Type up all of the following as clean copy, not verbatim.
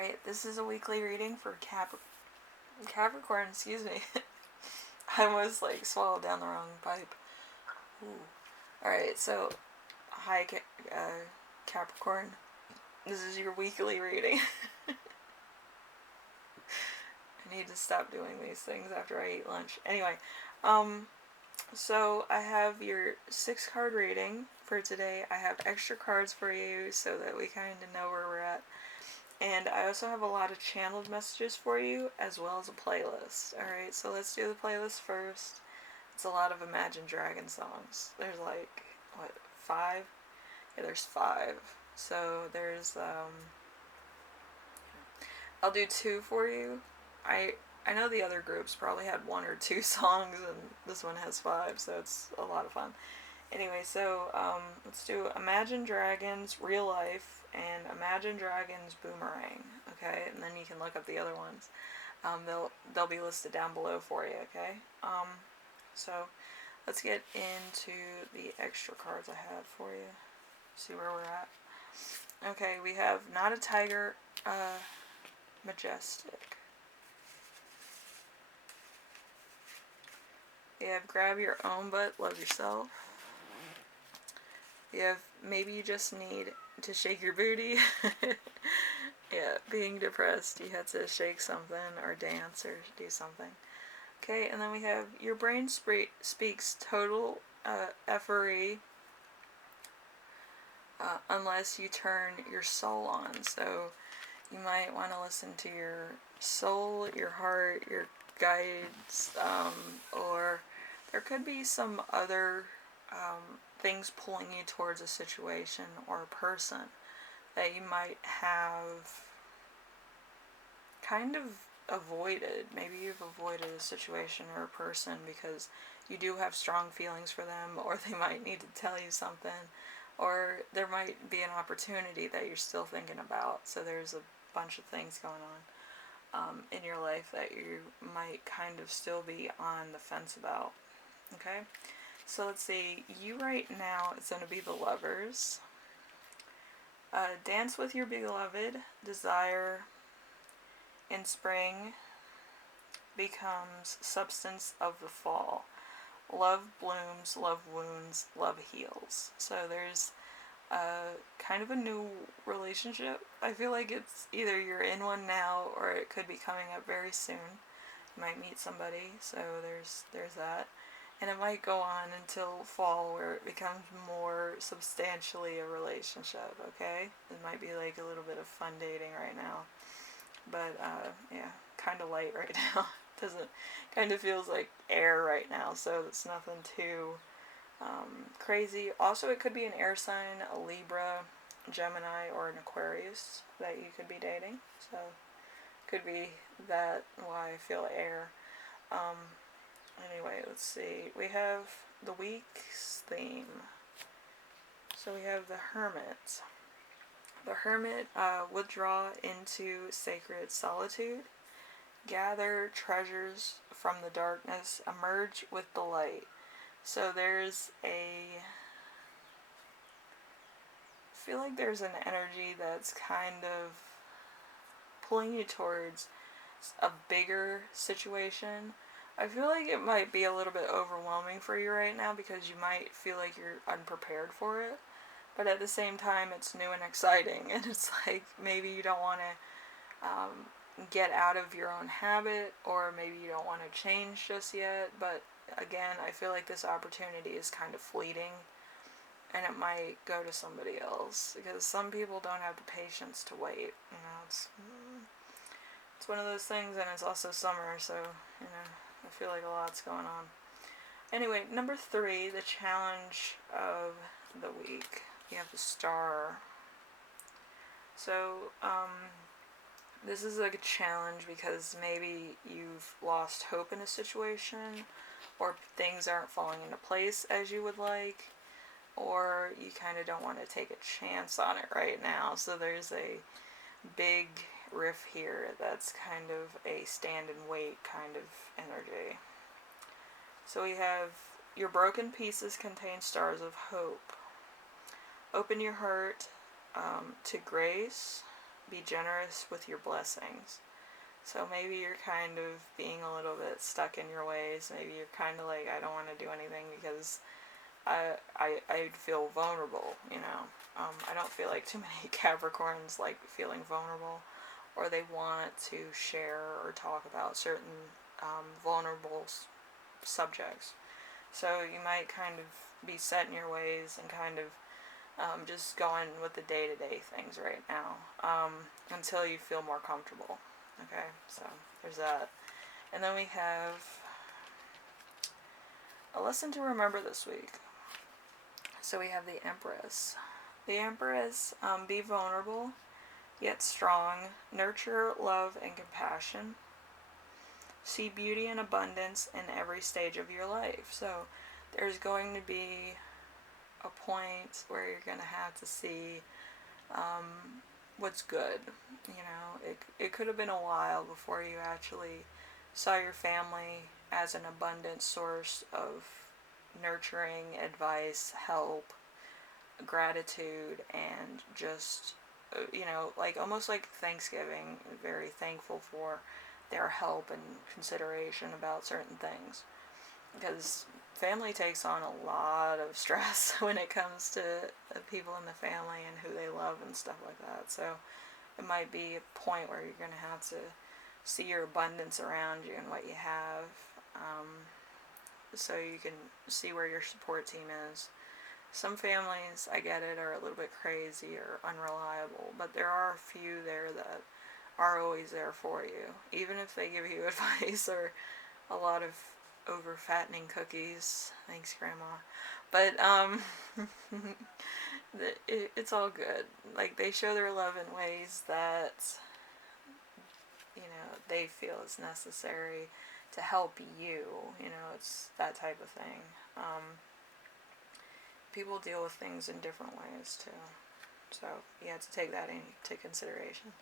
Alright, this is a weekly reading for Capricorn, excuse me. I almost swallowed down the wrong pipe. Alright, so, hi Capricorn. This is your weekly reading. I need to stop doing these things after I eat lunch. Anyway, so I have your 6-card reading for today. I have extra cards for you so that we kind of know where we're at. And I also have a lot of channeled messages for you, as well as a playlist. Alright, so let's do the playlist first. It's a lot of Imagine Dragon songs. There's 5? Yeah, there's 5. So there's, I'll do 2 for you. I know the other groups probably had 1 or 2 songs, and this one has 5, so it's a lot of fun. Anyway, so let's do Imagine Dragons Real Life and Imagine Dragons Boomerang, okay? And then you can look up the other ones. They'll be listed down below for you, okay? So let's get into the extra cards I have for you. See where we're at. Okay, we have Not a Tiger, Majestic. You have Grab Your Own Butt, Love Yourself. You have Maybe You Just Need to Shake Your Booty. Yeah, being depressed, you had to shake something or dance or do something. Okay, and then we have Your Brain Speaks Total Effery unless you turn your soul on. So you might want to listen to your soul, your heart, your guides, or there could be some other things pulling you towards a situation or a person that you might have kind of avoided. Maybe you've avoided a situation or a person because you do have strong feelings for them, or they might need to tell you something, or there might be an opportunity that you're still thinking about. So there's a bunch of things going on in your life that you might kind of still be on the fence about. Okay? So let's see, you right now, it's going to be the Lovers. Dance with your beloved, desire in spring becomes substance of the fall. Love blooms, love wounds, love heals. So there's kind of a new relationship. I feel like it's either you're in one now or it could be coming up very soon. You might meet somebody, so there's that. And it might go on until fall where it becomes more substantially a relationship, okay? It might be a little bit of fun dating right now. But, yeah, kind of light right now. Kind of feels like air right now, so it's nothing too crazy. Also, it could be an air sign, a Libra, Gemini, or an Aquarius that you could be dating. So, could be that why I feel air. Anyway, let's see. We have the week's theme. So we have the Hermit. The Hermit, withdraw into sacred solitude. Gather treasures from the darkness. Emerge with the light. So there's I feel like there's an energy that's kind of pulling you towards a bigger situation. I feel like it might be a little bit overwhelming for you right now because you might feel like you're unprepared for it. But at the same time, it's new and exciting. And it's like maybe you don't want to get out of your own habit, or maybe you don't want to change just yet. But again, I feel like this opportunity is kind of fleeting. And it might go to somebody else. Because some people don't have the patience to wait. It's one of those things, and it's also summer, so, I feel like a lot's going on. Anyway, number 3, the challenge of the week. You have the Star. So, this is a challenge because maybe you've lost hope in a situation, or things aren't falling into place as you would like, or you kind of don't want to take a chance on it right now. So there's a big riff here that's kind of a stand and wait kind of energy. So we have your broken pieces contain stars of hope. Open your heart to grace, be generous with your blessings. So maybe you're kind of being a little bit stuck in your ways. Maybe you're kind of like, I don't want to do anything because I feel vulnerable, you know. I don't feel like too many Capricorns like feeling vulnerable, or they want to share or talk about certain vulnerable subjects. So you might kind of be set in your ways and kind of just going with the day-to-day things right now until you feel more comfortable. Okay, so there's that. And then we have a lesson to remember this week. So we have the Empress. The Empress, be vulnerable, yet strong. Nurture love and compassion. See beauty and abundance in every stage of your life. So there's going to be a point where you're going to have to see what's good. You know, it could have been a while before you actually saw your family as an abundant source of nurturing, advice, help, gratitude, and just, you know, like almost like Thanksgiving, very thankful for their help and consideration about certain things. Because family takes on a lot of stress when it comes to the people in the family and who they love and stuff like that. So it might be a point where you're going to have to see your abundance around you and what you have, so you can see where your support team is. Some families, I get it, are a little bit crazy or unreliable, but there are a few there that are always there for you, even if they give you advice or a lot of over fattening cookies. Thanks, Grandma. But it's all good. Like, they show their love in ways that, you know, they feel is necessary to help you. You know, it's that type of thing. People deal with things in different ways too, so you have to take that into consideration.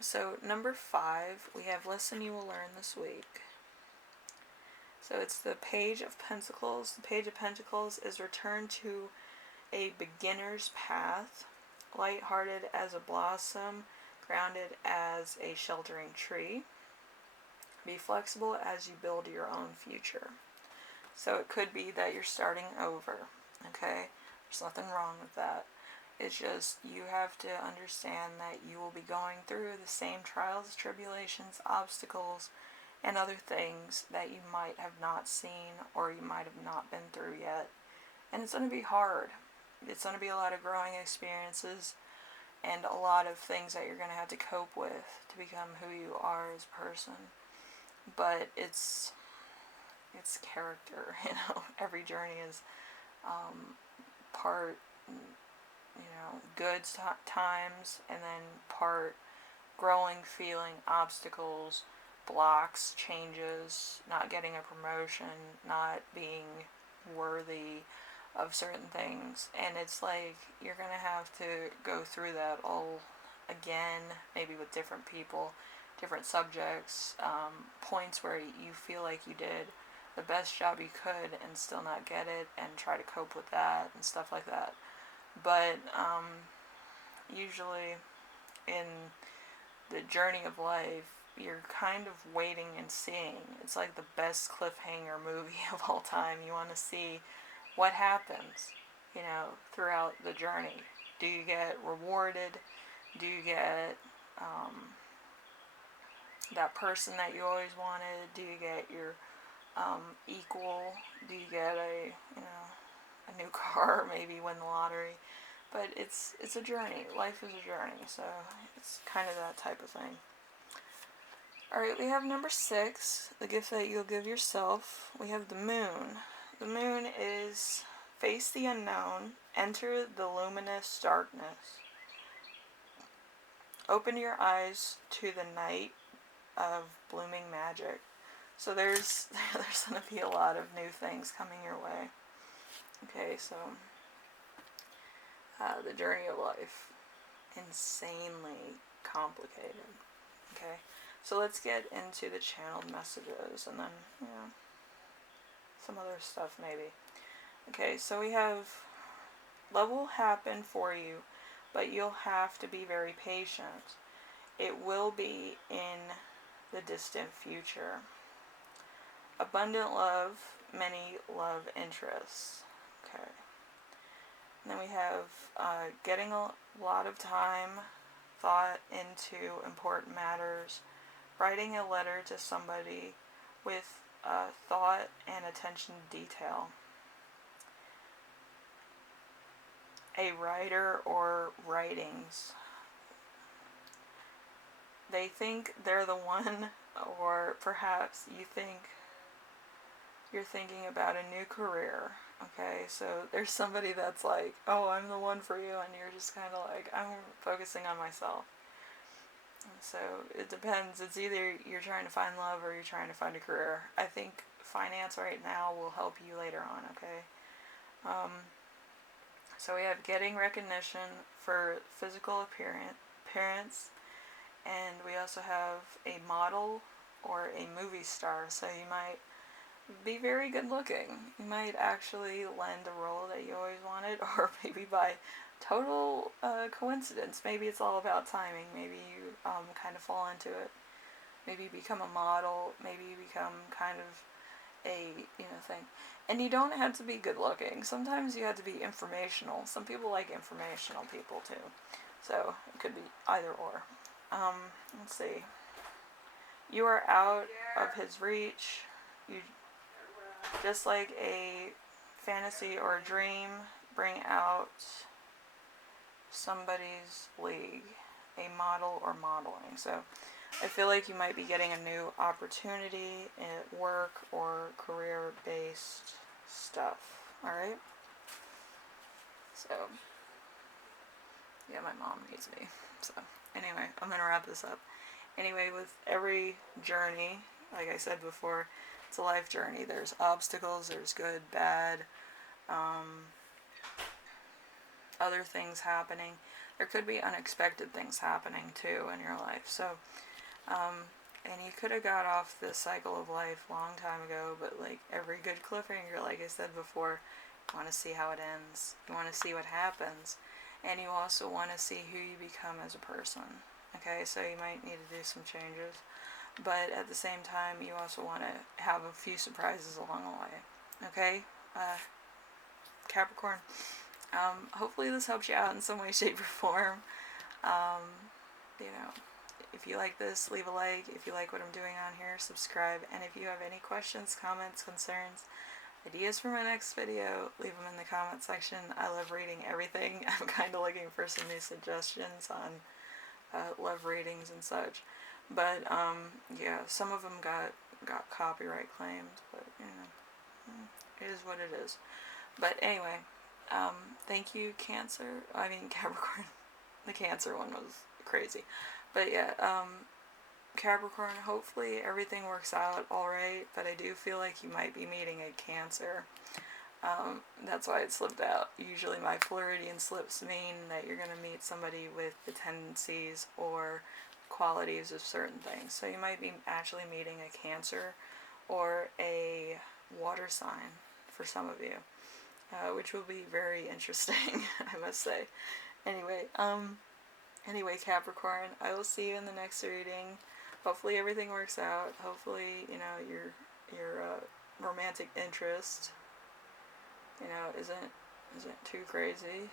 So number 5, we have lesson you will learn this week. So it's the Page of Pentacles. The Page of Pentacles is return to a beginner's path, lighthearted as a blossom, grounded as a sheltering tree. Be flexible as you build your own future. So it could be that you're starting over, okay? There's nothing wrong with that. It's just you have to understand that you will be going through the same trials, tribulations, obstacles, and other things that you might have not seen or you might have not been through yet. And it's going to be hard. It's going to be a lot of growing experiences and a lot of things that you're going to have to cope with to become who you are as a person. But it's character, you know. Every journey is part, you know, good times, and then part growing, feeling, obstacles, blocks, changes, not getting a promotion, not being worthy of certain things. And it's like you're gonna have to go through that all again, maybe with different people, different subjects, points where you feel like you did the best job you could and still not get it, and try to cope with that and stuff like that. But usually in the journey of life, you're kind of waiting and seeing. It's like the best cliffhanger movie of all time. You want to see what happens, you know, throughout the journey. Do you get rewarded? Do you get that person that you always wanted? Do you get your equal? Do you get a new car? Maybe win the lottery? But it's a journey. Life is a journey, so it's kind of that type of thing. Alright, we have number 6, the gift that you'll give yourself. We have the Moon. The Moon is face the unknown, enter the luminous darkness. Open your eyes to the night of blooming magic. So there's going to be a lot of new things coming your way. Okay, so the journey of life, insanely complicated. Okay, so let's get into the channeled messages, and then, you know, some other stuff maybe. Okay, so we have love will happen for you but you'll have to be very patient. It will be in the distant future. Abundant love, many love interests. Okay. And then we have getting a lot of time, thought into important matters, writing a letter to somebody with thought and attention to detail. A writer or writings. They think they're the one, or perhaps you think you're thinking about a new career. Okay, so there's somebody that's like, oh, I'm the one for you, and you're just kind of like, I'm focusing on myself. And so it depends. It's either you're trying to find love or you're trying to find a career. I think finance right now will help you later on, okay? So we have getting recognition for physical appearance, and we also have a model or a movie star. So you might be very good looking. You might actually lend a role that you always wanted, or maybe by total coincidence. Maybe it's all about timing. Maybe you kind of fall into it. Maybe you become a model. Maybe you become kind of a thing. And you don't have to be good looking. Sometimes you have to be informational. Some people like informational people too. So it could be either or. Let's see. You are out of his reach. You just like a fantasy or a dream, bring out somebody's league, a model or modeling. So I feel like you might be getting a new opportunity at work or career-based stuff. Alright? So, yeah, my mom needs me. So, anyway, I'm going to wrap this up. Anyway, with every journey, like I said before, it's a life journey. There's obstacles, there's good, bad, other things happening. There could be unexpected things happening too in your life. So, and you could have got off this cycle of life long time ago, but like every good cliffhanger, like I said before, you want to see how it ends. You want to see what happens. And you also want to see who you become as a person. Okay, so you might need to do some changes. But at the same time, you also want to have a few surprises along the way. Okay? Capricorn. Hopefully this helps you out in some way, shape, or form. If you like this, leave a like. If you like what I'm doing on here, subscribe. And if you have any questions, comments, concerns, ideas for my next video, leave them in the comment section. I love reading everything. I'm kind of looking for some new suggestions on love readings and such. But, yeah, some of them got copyright claimed, but, it is what it is. But anyway, thank you, Capricorn. The Cancer one was crazy. But yeah, Capricorn, hopefully everything works out alright, but I do feel like you might be meeting a Cancer. That's why it slipped out. Usually my Floridian slips mean that you're going to meet somebody with the tendencies or qualities of certain things. So you might be actually meeting a Cancer or a water sign for some of you, which will be very interesting, I must say. Anyway, Capricorn, I will see you in the next reading. Hopefully everything works out. Hopefully, your romantic interest, isn't too crazy.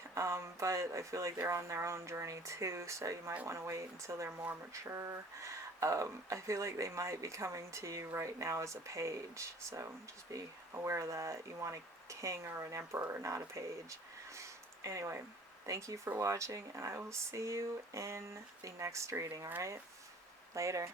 But I feel like they're on their own journey too, so you might want to wait until they're more mature. I feel like they might be coming to you right now as a page, so just be aware of that. You want a king or an emperor, not a page. Anyway, thank you for watching, and I will see you in the next reading, alright? Later.